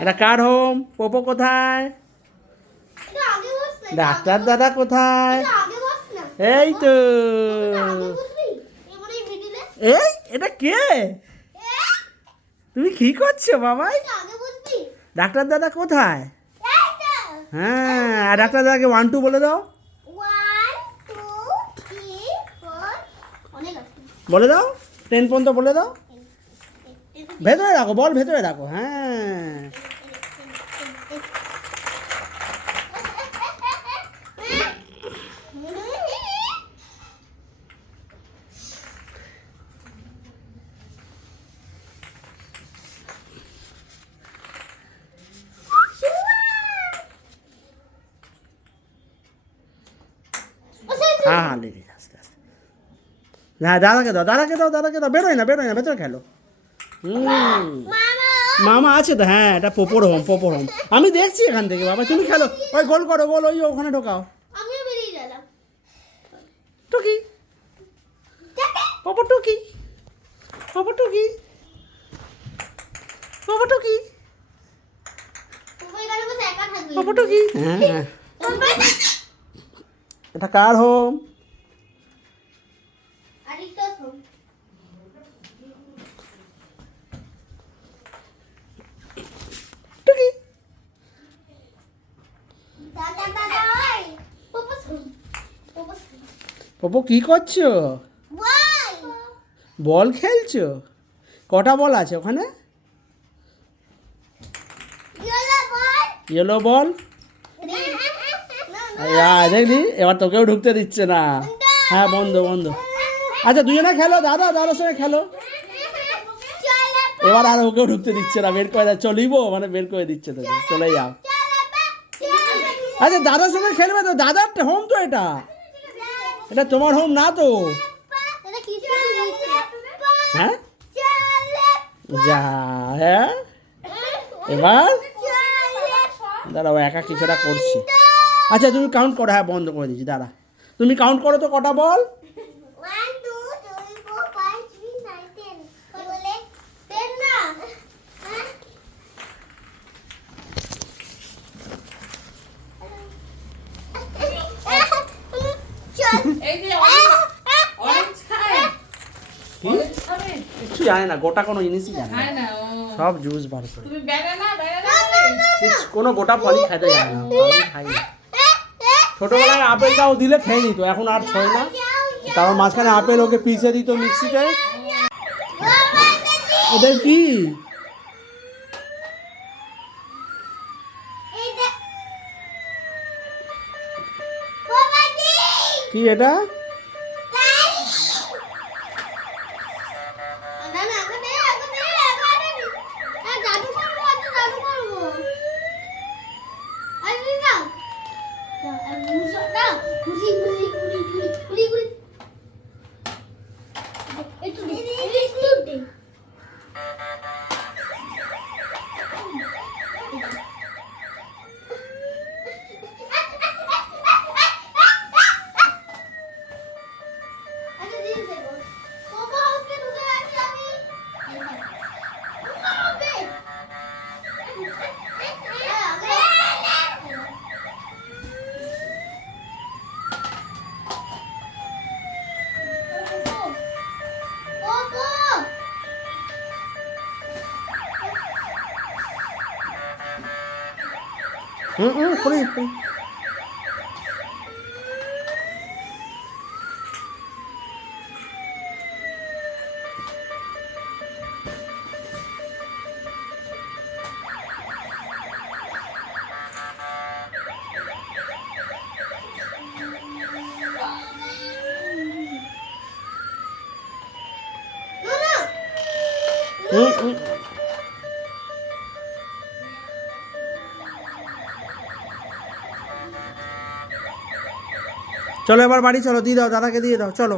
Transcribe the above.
এটা কার হোম পোপো কোথায় ডাক্তার দাদা কোথায়। এই তো এই এটা কে তুমি কি করছ বাবাই? ডাক্তার দাদা কোথায় হ্যাঁ আর ডাক্তার দাদাকে ওয়ান টু বলে দাও। বলে দাও টেন পর্যন্ত বলে দাও ভেতরে রাখো বল ভেতরে রাখো হ্যাঁ হ্যাঁ হ্যাঁ আস্তে আস্তে হ্যাঁ দাদাকে দাও দাদাকে দাও দাদাকে দাও। বেরোয় না বেরোয় না ভেতরে খেলো। হুম। মামা আছে তো হ্যাঁ এটা পোপোর হোম পোপোর হোম আমি দেখছি এখান থেকে বাবা তুমি খেলো। ওই গোল করো গোল ওই ওখানে ঢোকাও। আমিও বেরিয়ে গেলাম। টুকি। পোপো টুকি। পোপো টুকি। পোপো টুকি। তুমি এখানে বসে একা থাকবি। পোপো টুকি। হ্যাঁ হ্যাঁ। এটা কার হোম পপো কি করছ? বল। খেলছো? কটা বল আছে ওখানে? Yellow ball? দেখলি? এবার তোকেও ঢুকতে দিচ্ছে না। হ্যাঁ বন্ধ বন্ধ। আচ্ছা দুজনে খেলো, দাদা, দাদার সঙ্গে খেলো। এবার আর ওকেও ঢুকতে দিচ্ছে না, বের করে দেয় চলিব মানে বের করে দিচ্ছে তোকে, চলে যাও আচ্ছা দাদার সঙ্গে খেলবে তো, দাদার হোম তো এটা। এটা তোমার হোম না তো। হ্যাঁ? যা হ্যাঁ? এবার? দাঁড়াও, একা কিছুটা করছি। আচ্ছা তুমি কাউন্ট করো হ্যাঁ বন্ধ করে দিচ্ছি দাঁড়া। তুমি কাউন্ট করো তো কটা বল? হ্যাঁ? কিছু জানে না গোটা কোনো জিনিসই জানে না। সব জুস বার করে। কোনো গোটা ফলই খেতে জানে না খাই না ছোটোবেলায় আপেলটাও দিলে খেয়ে নিত, এখন আর ছয় না। তারপর মাঝখানে আপেল ওকে পিষে দিত মিক্সিতে। ওদের কি! কি এটা? 나 우리 우리 우리 우리 우리 হুম হুম করি করি। হুম হুম চলো এবার বাড়ি চলো দিয়ে দাও দাদাকে দিয়ে দাও চলো।